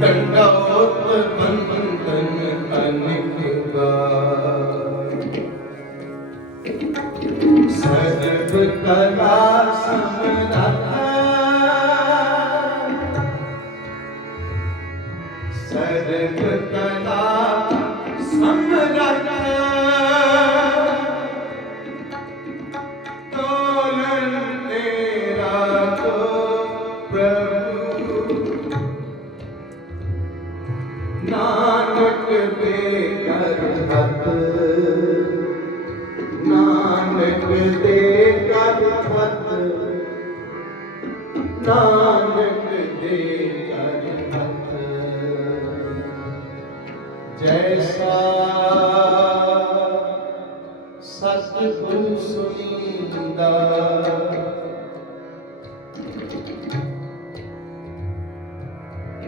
ਕੰਡੋਤ ਬੰਦਨ ਅਨਿਕਾ ਸਰਬ ਕਲਾ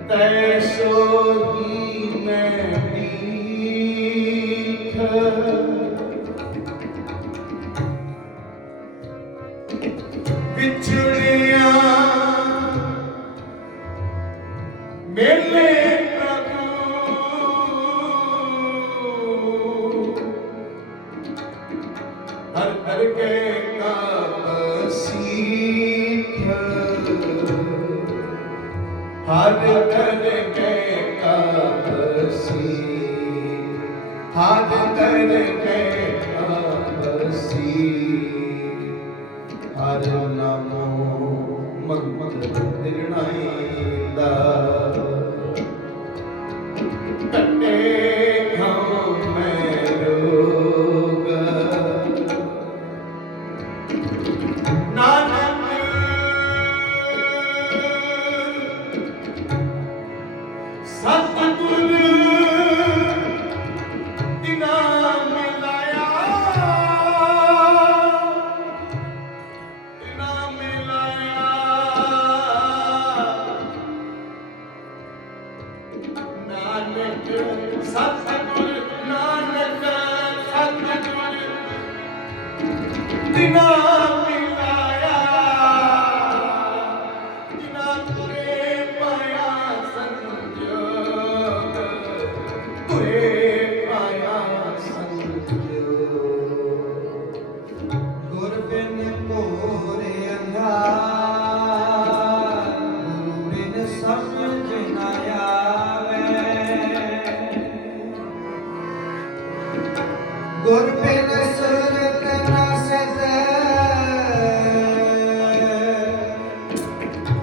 तैसो ही मैं पीठ ਹਰ ਤਨ ਕੇ ਕਲਸੀ ਹਰ ਤਨ ਕੇ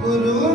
गुरु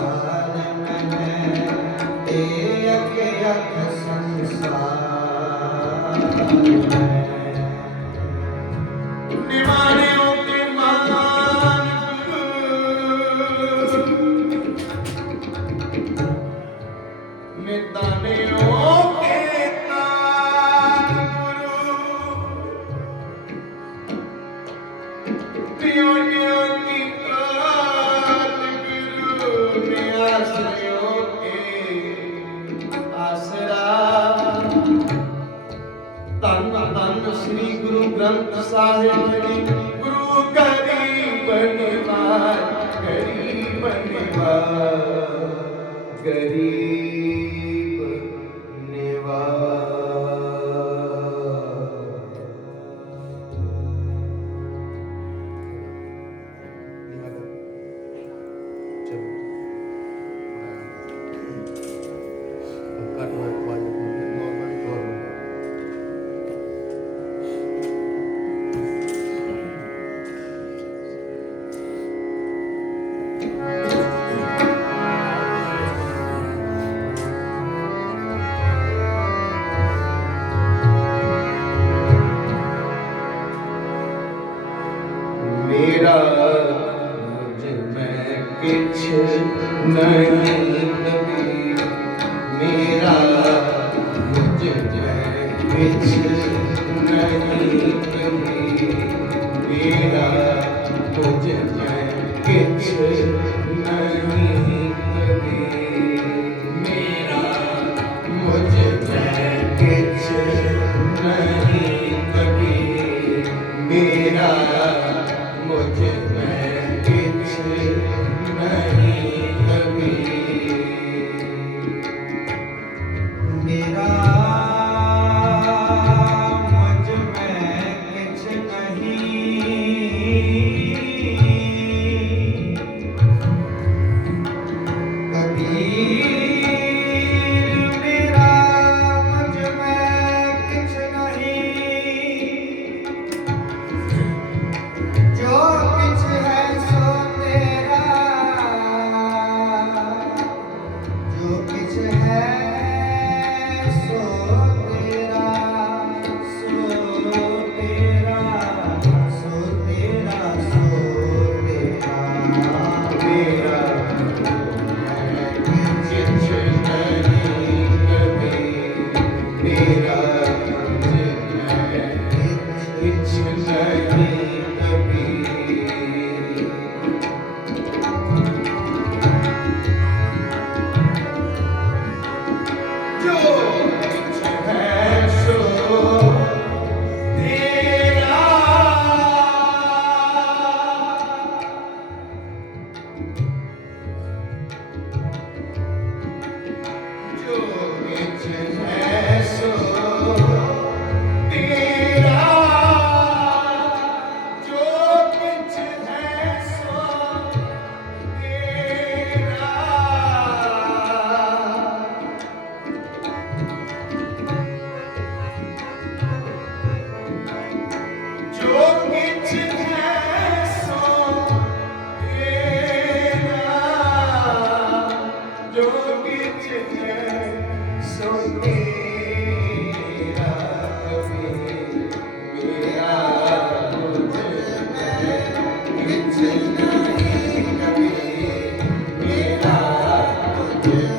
Cristo. ਧੰਨ ਸ੍ਰੀ ਗੁਰੂ ਗ੍ਰੰਥ ਸਾਹਿਬ ਜੀ। ਨਹੀਂ ਕਬੀਰ ਮੇਰਾ ਮੁਝ ਮੈਂ ਕਿਛ ਨਹੀਂ। Yeah.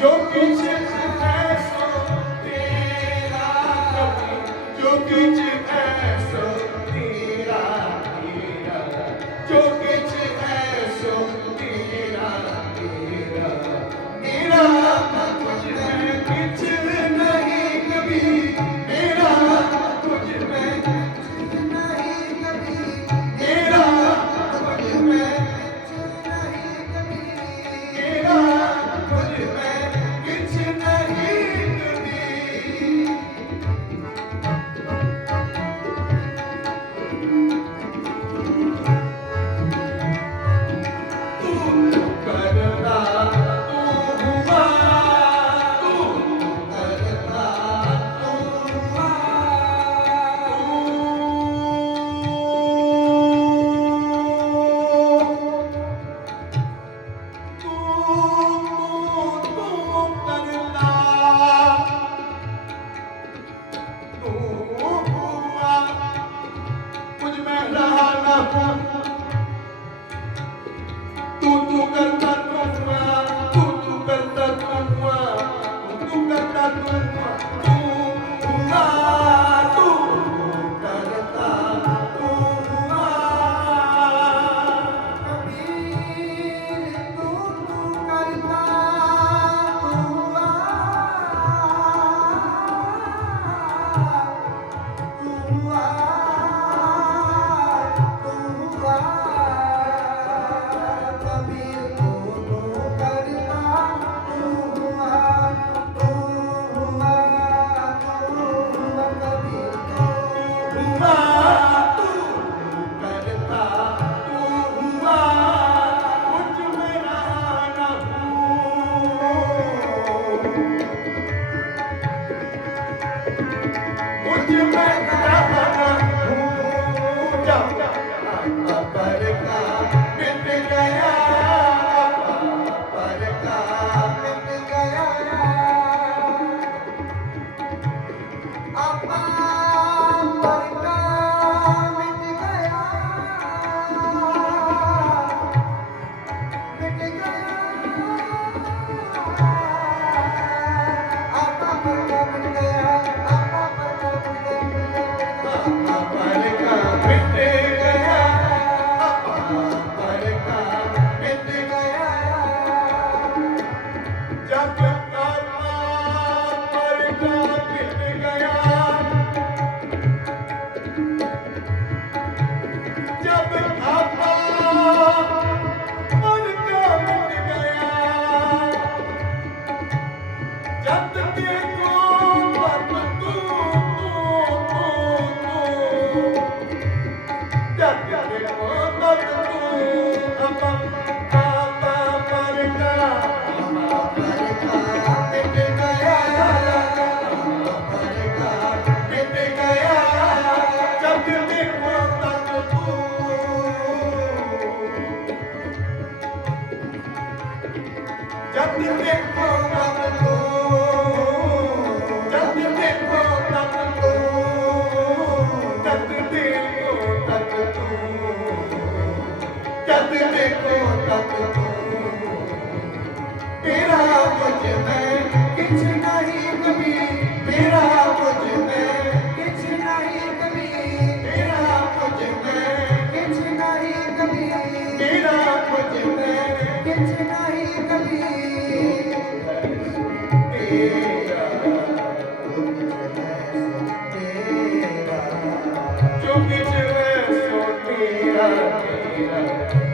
ਜੋ ਕਿਛ ਹੈ ਸੋ ਤੇਰਾ ਕਵੀ ਜੋ ਕਿਛ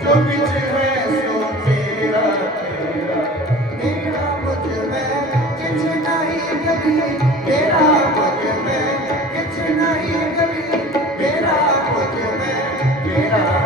ਚੁੱਪ ਮੈਂ ਸੋਤੇਰਾ ਤੇਰਾ ਪੁੱਤ ਮੈਂ ਤੇਰਾ ਪੁੱਤ ਮੈਂ ਕਵੀ ਤੇਰਾ ਪੁੱਤ ਮੈਂ ਤੇਰਾ